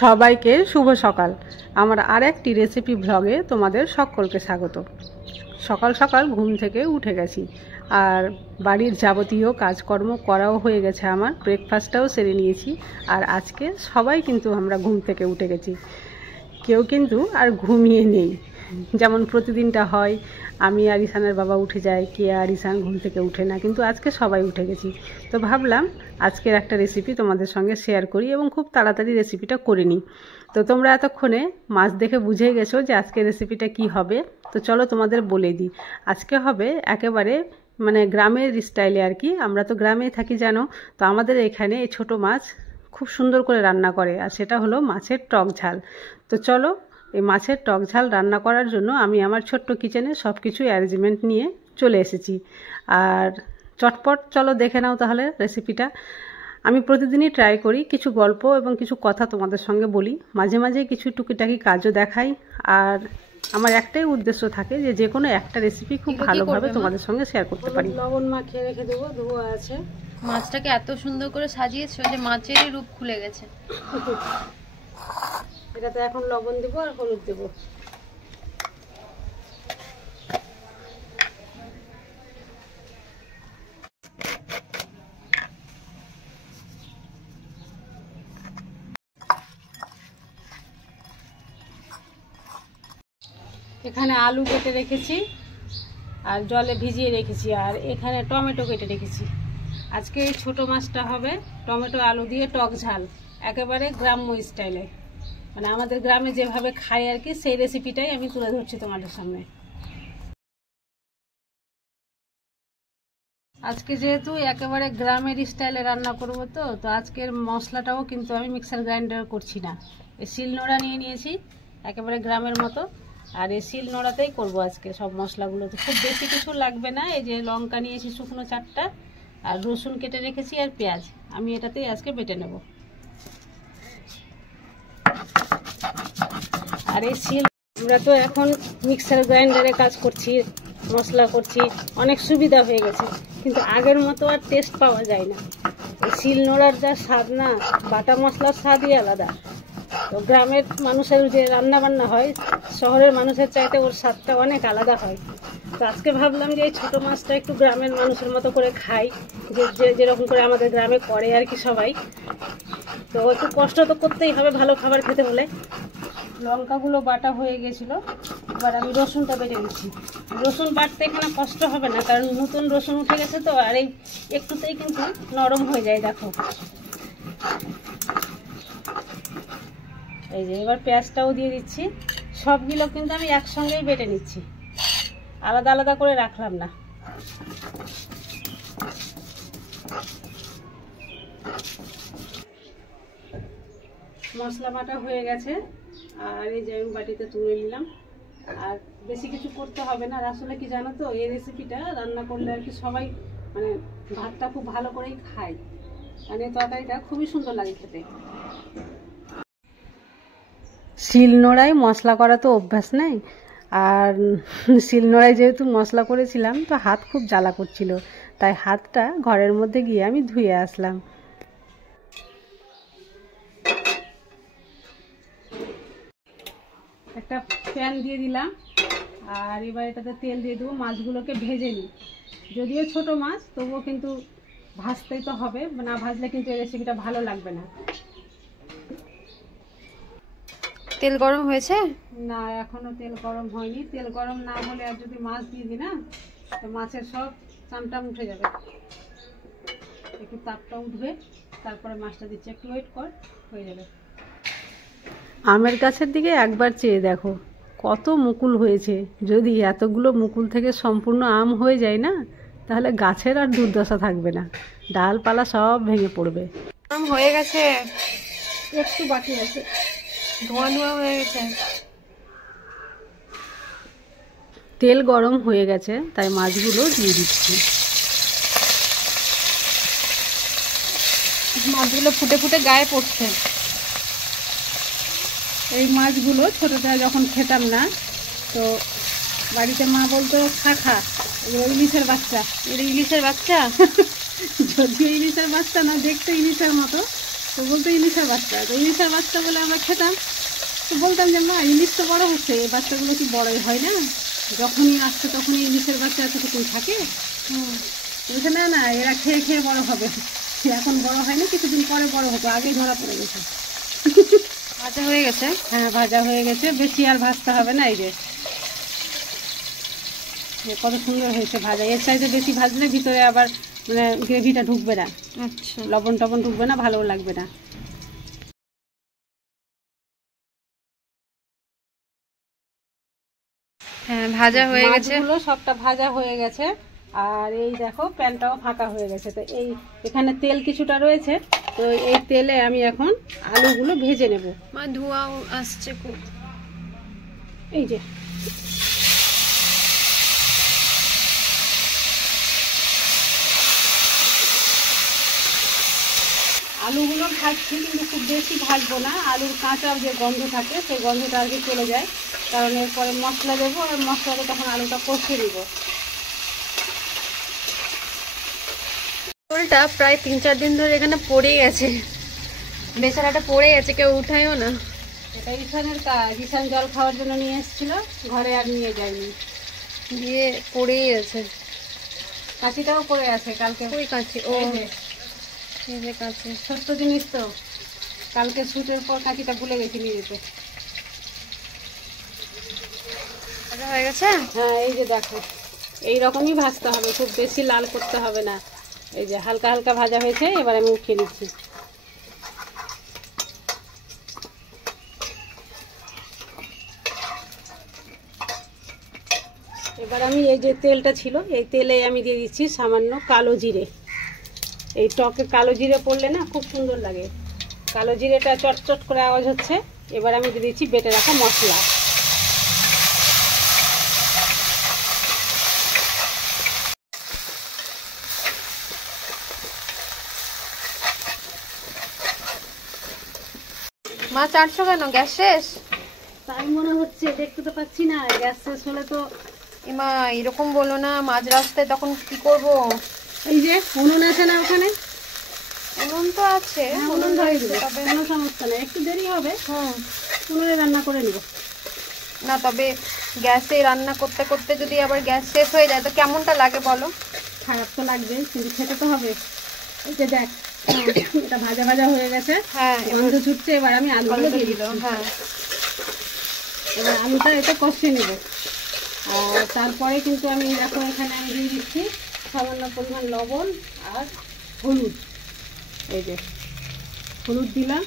সবাইকে শুভ সকাল। আমার আরেকটি রেসিপি ব্লগে তোমাদের সকলকে স্বাগত। সকাল সকাল ঘুম থেকে উঠে গেছি, আর বাড়ির যাবতীয় কাজকর্ম করাও হয়ে গেছে, আমার ব্রেকফাস্টটাও সেরে নিয়েছি। আর আজকে সবাই কিন্তু আমরা ঘুম থেকে উঠে গেছি, কেউ কিন্তু আর ঘুমিয়ে নেই। যেমন প্রতিদিনটা হয়, আমি আর ঈশানের বাবা উঠে যাই, কে আর ঈশান ঘুম থেকে উঠে না, কিন্তু আজকে সবাই উঠে গেছি। তো ভাবলাম আজকের একটা রেসিপি তোমাদের সঙ্গে শেয়ার করি এবং খুব তাড়াতাড়ি রেসিপিটা করে নিই। তো তোমরা এতক্ষণে মাছ দেখে বুঝেই গেছো যে আজকের রেসিপিটা কি হবে। তো চলো তোমাদের বলে দিই। আজকে হবে একেবারে গ্রামের স্টাইলে আর কি। আমরা তো গ্রামেই থাকি জানো, তো আমাদের এখানে এই ছোটো মাছ খুব সুন্দর করে রান্না করে, আর সেটা হলো মাছের টক ঝাল। তো চলো, এই মাছের টক ঝাল রান্না করার জন্য আমি আমার ছোট্ট কিচেনে সব কিছু অ্যারেঞ্জমেন্ট নিয়ে চলে এসেছি। আর চটপট চলো দেখে নাও তাহলে রেসিপিটা। আমি প্রতিদিনই ট্রাই করি কিছু গল্প এবং কিছু কথা তোমাদের সঙ্গে বলি, মাঝে মাঝে কিছু টুকিটাকি কাজও দেখাই। আর আমার একটাই উদ্দেশ্য থাকে যে কোনো একটা রেসিপি খুব ভালোভাবে তোমাদের সঙ্গে শেয়ার করতে পারি। লবণ মাখিয়ে রেখে দেবো, ধোয়া আছে। মাছটাকে এত সুন্দর করে সাজিয়েছো যে মাছেরই রূপ খুলে গেছে। এটাতে এখন লবণ দেবো আর হলুদ দেবো। এখানে আলু কেটে রেখেছি আর জলে ভিজিয়ে রেখেছি, আর এখানে টমেটো কেটে রেখেছি। আজকে এই ছোটো মাছটা হবে টমেটো আলু দিয়ে টক ঝাল, একেবারে গ্রাম্য স্টাইলে, আমাদের গ্রামে যেভাবে খাই আর কি, সেই রেসিপিটাই আমি তুলে ধরছি তোমাদের সামনে। আজকে যেহেতু একেবারে গ্রামের স্টাইলে রান্না করবো, তো আজকের মশলাটাও কিন্তু আমি মিক্সার গ্রাইন্ডার করছি না, এই শিলনোড়া নিয়ে নিয়েছি একেবারে গ্রামের মতো। আর এই শিলনোড়াতেই করবো আজকে সব মশলাগুলো। তো খুব বেশি কিছু লাগবে না, এই যে লঙ্কা নিয়েছি শুকনো 4টা, আর রসুন কেটে রেখেছি, আর পেঁয়াজ, আমি এটাতেই আজকে বেটে নেব। আর এই আমরা তো এখন মিক্সার গ্রাইন্ডারে কাজ করছি, মশলা করছি, অনেক সুবিধা হয়ে গেছে, কিন্তু আগের মতো আর টেস্ট পাওয়া যায় না। এই শিলনোড়ার যা স্বাদ না, বাটা মশলার স্বাদই আলাদা। তো গ্রামের মানুষের যে রান্না বান্না হয়, শহরের মানুষের চাইতে ওর স্বাদটা অনেক আলাদা হয়। তো আজকে ভাবলাম যে এই ছোটো মাছটা একটু গ্রামের মানুষের মতো করে খাই, যেরকম করে আমাদের গ্রামে করে আর কি সবাই। তো একটু কষ্ট তো করতেই হবে ভালো খাবার খেতে হলে। লঙ্কাগুলো বাটা হয়ে গেছিলো, এবার আমি রসুনটা বেটে দিচ্ছি। রসুন বাটতে এখানে কষ্ট হবে না, কারণ নতুন রসুন উঠে গেছে তো, আর এই একটুতেই কিন্তু নরম হয়ে যায়। দেখো এই যে, এবার পেঁয়াজটাও দিয়ে দিচ্ছি। সবগুলো কিন্তু আমি একসঙ্গেই বেটে নিচ্ছি, আলাদা আলাদা করে রাখলাম না। মশলা বাটা হয়ে গেছে, আর এই যে আমি বাটিতে তুলে নিলাম। আর বেশি কিছু করতে হবে না। আসলে কি জানো তো, এই রেসিপিটা রান্না করলে আর কি সবাই ভাতটা খুব ভালো করেই খায়, তরকারিটা খুবই সুন্দর লাগে খেতে। শিলনোড়ায় মশলা করা তো অভ্যাস নেই, আর শিলনোড়ায় যেহেতু মশলা করেছিলাম, তো হাত খুব জ্বালা করছিল, তাই হাতটা ঘরের মধ্যে গিয়ে আমি ধুয়ে আসলাম। একটা প্যান দিয়ে দিলাম, আর এবার এটাতে তেল দিয়ে দেবো। মাছগুলোকে ভেজে নিই, যদিও ছোট মাছ তবুও কিন্তু ভাজতেই তো হবে, না ভাজলে কিন্তু এই রেসিপিটা ভালো লাগবে না। তেল গরম হয়েছে? না, এখনো তেল গরম হয়নি। তেল গরম না হলে আর যদি মাছ দিয়ে দিই না, তো মাছের সব চামটাম উঠে যাবে। একটু তাপটা উঠবে, তারপরে মাছটা দিচ্ছি। একটু ওয়েট কর, হয়ে যাবে। আমের গাছের দিকে একবার চেয়ে দেখো, কত মুকুল হয়েছে। যদি এতগুলো মুকুল থেকে সম্পূর্ণ আম হয়ে যায় না, তাহলে গাছের আর দুর্দশা থাকবে না, ডালপালা সব ভেঙে পড়বে। আম হয়ে গেছে, একটু বাকি আছে, ধোয়া ধোয়া হয়ে গেছে। তেল গরম হয়ে গেছে, তাই মাছগুলো দিয়ে দিচ্ছি। মাছগুলো ফুটে ফুটে গায়ে পড়ছে। এই মাছগুলো ছোটোটা যখন খেতাম না, তো বাড়িতে মা বলতো খা খা, ইলিশের বাচ্চা। এটা ইলিশের বাচ্চা? যদিও ইলিশের বাচ্চা না, দেখতে ইলিশের মতো, তো বলতো ইলিশের বাচ্চা, তো ইলিশের বাচ্চা বলে আমরা খেতাম। তো বলতাম যে মা ইলিশ তো বড় হচ্ছে, এই বাচ্চাগুলো কি বড়ই হয় না, যখনই আসছে তখনই ইলিশের বাচ্চা এতটুকুই থাকে। বলছে না না, এরা খেয়ে খেয়ে বড় হবে, এখন বড় হয়নি, কিছুদিন পরে বড় হতো, আগেই ধরা পড়ে গেছে। ভাজা হয়ে গেছে? হ্যাঁ ভাজা হয়ে গেছে, বেশি আর ভাজতে হবে না। এই যে কত সুন্দর হয়েছে ভাজা, এর চাইতে বেশি ভাজলে ভিতরে আবার মানে গ্রেভিটা ঢুকবে না, আচ্ছা, লবণ টবণ ঢুকবে না, ভালোও লাগবে না। হ্যাঁ ভাজা হয়ে গেছে, মাছগুলো সবটা ভাজা হয়ে গেছে। আর এই দেখো প্যানটাও ফাঁকা হয়ে গেছে। তো এই এখানে তেল কিছুটা রয়েছে, তো এই তেলে আমি এখন আলুগুলো ভেজে নেব। মা ধোঁয়া আসছে খুব। এই যে আলুগুলো ভাজছি, কিন্তু খুব বেশি ভাজবো না, আলুর কাঁচা যে গন্ধ থাকে সেই গন্ধটা আর কি চলে যায়, কারণ এরপরে মশলা দেবো, আর মশলাটা তখন আলুটা কষিয়ে দিব। ঝোলটা প্রায় 3-4 দিন ধরে এখানে পড়ে গেছে, বেচারাটা পড়ে গেছে, কেউ উঠায়ও না। এটা ঈশানের কাজ, ঈশান জল খাওয়ার জন্য নিয়ে এসেছিল, ঘরে আর নিয়ে যায়নি, দিয়ে পড়েই আছে। কাঁচিটাও পড়ে আছে কালকে। ওই কাছে, ও এই যে কাছে ছোট্ট জিনিস তো, কালকে শুটের পর কাঁচিটা ভুলে গেছি নিয়ে যেতে। ভাজা হয়ে গেছে। হ্যাঁ এই যে দেখো, এইরকমই ভাজতে হবে, খুব বেশি লাল করতে হবে না। এই যে হালকা হালকা ভাজা হয়েছে, এবার আমি উঠিয়ে নিচ্ছি। এবার আমি এই যে তেলটা ছিল, এই তেলে আমি দিয়ে দিচ্ছি সামান্য কালো জিরে। এই টকে কালো জিরে পড়লে না খুব সুন্দর লাগে, কালো জিরেটা চটচট করে আওয়াজ হচ্ছে। এবার আমি দিয়ে দিচ্ছি বেটে রাখা মশলা। মা 400 কেন, গ্যাস শেষ? তাই মনে হচ্ছে, দেখতে তো পাচ্ছি না, গ্যাস শেষ হলে তো। মা এরকম বলো না, মাঝ রাস্তায় তখন কি করব? এই যে উনুন আছে না ওখানে? উনুন তো আছে, উনুন ধরে দেবো, কোনো সমস্যা নেই, একটু দেরি হবে, উনুনে রান্না করে নেব। না তবে গ্যাসে রান্না করতে করতে যদি আবার গ্যাস শেষ হয়ে যায় তো কেমনটা লাগে বলো? খারাপ তো লাগবে, কিন্তু খেতে তো হবে। এই যে দেখ, এটা ভাজা ভাজা হয়ে গেছে, হ্যাঁ গন্ধ ছুটছে। এবার আমি আলুগুলো দিয়ে দিলাম। হ্যাঁ এবার আলুটা এটা কষিয়ে নেব। আর তারপরে কিন্তু আমি দেখো এখানে আমি দিয়ে দিচ্ছি সামান্য পরিমাণ লবণ আর হলুদ। এই যে হলুদ দিলাম,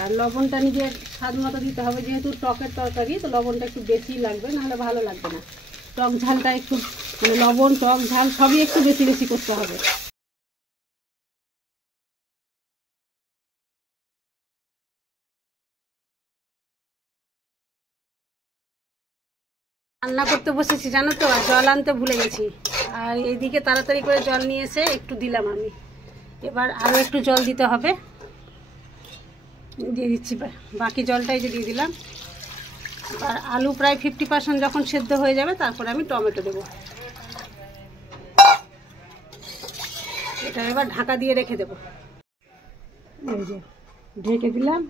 আর লবণটা নিজের স্বাদ মতো দিতে হবে, যেহেতু টকের তরকারি তো লবণটা একটু বেশি লাগবে, নাহলে ভালো লাগবে না। টক ঝালটা একটু মানে লবণ টক ঝাল সবই একটু বেশি বেশি করতে হবে। রান্না করতে বসেছি জানো তো, আর জল আনতে ভুলে গেছি, আর এইদিকে তাড়াতাড়ি করে জল নিয়ে এসে একটু দিলাম আমি। এবার আরও একটু জল দিতে হবে, দিয়ে দিচ্ছি বাকি জলটাই যে দিয়ে দিলাম। আর আলু প্রায় 50% যখন সেদ্ধ হয়ে যাবে তারপরে আমি টমেটো দেবো। এটা এবার ঢাকা দিয়ে রেখে দেবো। এই যে ঢেকে দিলাম।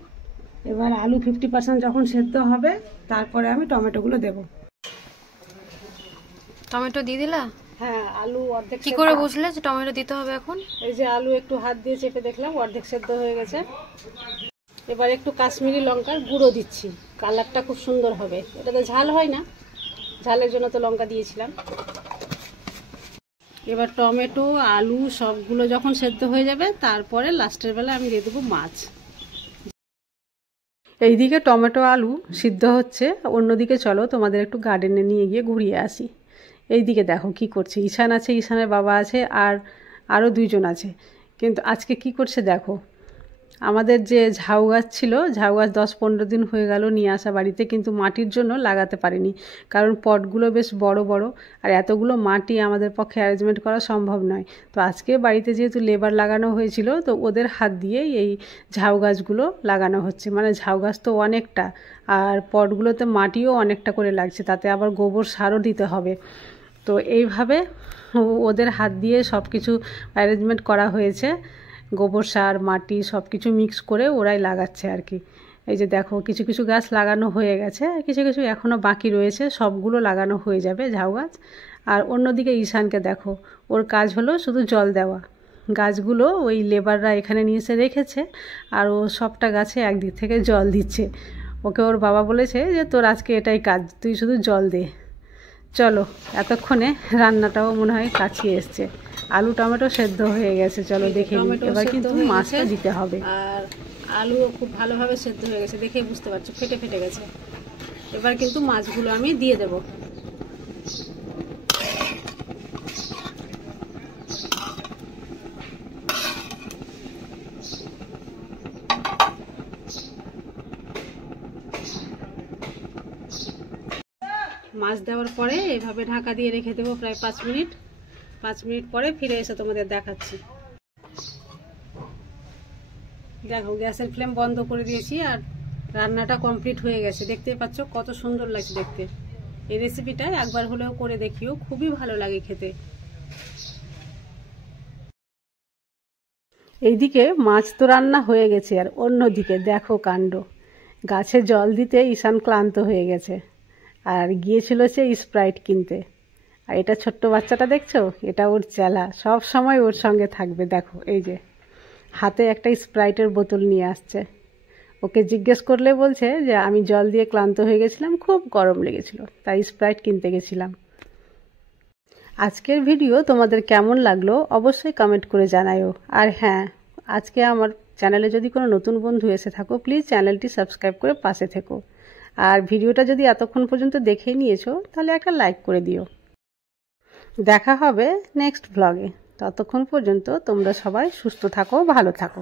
এবার আলু 50% যখন সেদ্ধ হবে তারপরে আমি টমেটোগুলো দেবো। টমেটো দিয়ে দিলা? হ্যাঁ, আলু অর্ধেক। কি করে বুঝলে যে টমেটো দিতে হবে এখন? এই যে আলু একটু হাত দিয়ে চেপে দেখলাম অর্ধেক সেদ্ধ হয়ে গেছে। এবার একটু কাশ্মীরি লঙ্কার গুঁড়ো দিচ্ছি, কালারটা খুব সুন্দর হবে। এটা তো ঝাল হয় না, ঝালের জন্য তো লঙ্কা দিয়েছিলাম। এবার টমেটো আলু সবগুলো যখন সেদ্ধ হয়ে যাবে তারপরে লাস্টের বেলা আমি দিয়ে দেবো মাছ। এইদিকে টমেটো আলু সিদ্ধ হচ্ছে, অন্যদিকে চলো তোমাদের একটু গার্ডেনে নিয়ে গিয়ে ঘুরিয়ে আসি। এইদিকে দেখো কি করছে, ঈশান আছে, ঈশানের বাবা আছে, আর আরও 2 জন আছে। কিন্তু আজকে কি করছে দেখো, আমাদের যে ঝাউ গাছ ছিল, ঝাউ গাছ 10-15 দিন হয়ে গেল নিয়ে আসা বাড়িতে, কিন্তু মাটির জন্য লাগাতে পারিনি, কারণ পটগুলো বেশ বড় বড়, আর এতগুলো মাটি আমাদের পক্ষে অ্যারেঞ্জমেন্ট করা সম্ভব নয়। তো আজকে বাড়িতে যেহেতু লেবার লাগানো হয়েছিল, তো ওদের হাত দিয়েই এই ঝাউ গাছগুলো লাগানো হচ্ছে। মানে ঝাউ গাছ তো অনেকটা, আর পটগুলোতে মাটিও অনেকটা করে লাগছে, তাতে আবার গোবর সারও দিতে হবে। তো এইভাবে ওদের হাত দিয়ে সব কিছু অ্যারেঞ্জমেন্ট করা হয়েছে। গোবর সার মাটি সব কিছু মিক্স করে ওরাই লাগাচ্ছে আর কি। এই যে দেখো কিছু কিছু গাছ লাগানো হয়ে গেছে, কিছু কিছু এখনও বাকি রয়েছে, সবগুলো লাগানো হয়ে যাবে ঝাউ গাছ। আর অন্যদিকে ঈশানকে দেখো, ওর কাজ হলো শুধু জল দেওয়া। গাছগুলো ওই লেবাররা এখানে নিয়ে এসে রেখেছে আর ও সবটা গাছে একদিক থেকে জল দিচ্ছে। ওকে ওর বাবা বলেছে যে তোর আজকে এটাই কাজ, তুই শুধু জল দে। চলো, এতক্ষণে রান্নাটাও মনে হয় কাছে এসছে। আলু টমেটো সেদ্ধ হয়ে গেছে, চলো দেখে নিই। এবার কিন্তু মাছটা দিতে হবে। আর আলুও খুব ভালোভাবে সেদ্ধ হয়ে গেছে, দেখেই বুঝতে পারছো ফেটে ফেটে গেছে। এবার কিন্তু মাছগুলো আমি দিয়ে দেব। মাছ দেওয়ার পরে এভাবে ঢাকা দিয়ে রেখে দেবো প্রায় 5 মিনিট। 5 মিনিট পরে ফিরে এসে তোমাদের দেখাচ্ছি। দেখো গ্যাসের ফ্লেম বন্ধ করে দিয়েছি আর রান্নাটা কমপ্লিট হয়ে গেছে। দেখতে পাচ্ছ কত সুন্দর লাগছে দেখতে। এই রেসিপিটা একবার হলেও করে দেখিও, খুবই ভালো লাগে খেতে। এইদিকে মাছ তো রান্না হয়ে গেছে আর অন্যদিকে দেখো কাণ্ড, গাছে জল দিতে ঈশান ক্লান্ত হয়ে গেছে আর গিয়েছিল সে স্প্রাইট কিনতে। আর এটা ছোট্ট বাচ্চাটা দেখছো, এটা ওর চেলা, সব সময় ওর সঙ্গে থাকবে। দেখো এই যে হাতে একটা স্প্রাইটের বোতল নিয়ে আসছে। ওকে জিজ্ঞেস করলে বলছে যে আমি জল দিয়ে ক্লান্ত হয়ে গেছিলাম, খুব গরম লেগেছিল, তাই স্প্রাইট কিনতে গেছিলাম। আজকের ভিডিও তোমাদের কেমন লাগলো অবশ্যই কমেন্ট করে জানাও। আর হ্যাঁ, আজকে আমার চ্যানেলে যদি কোনো নতুন বন্ধু এসে থাকো প্লিজ চ্যানেলটি সাবস্ক্রাইব করে পাশে থেকো। আর ভিডিওটা যদি এতক্ষণ পর্যন্ত দেখেই নিয়েছো তাহলে একটা লাইক করে দিও। দেখা হবে নেক্সট ব্লগে। ততক্ষণ পর্যন্ত তোমরা সবাই সুস্থ থাকো, ভালো থাকো।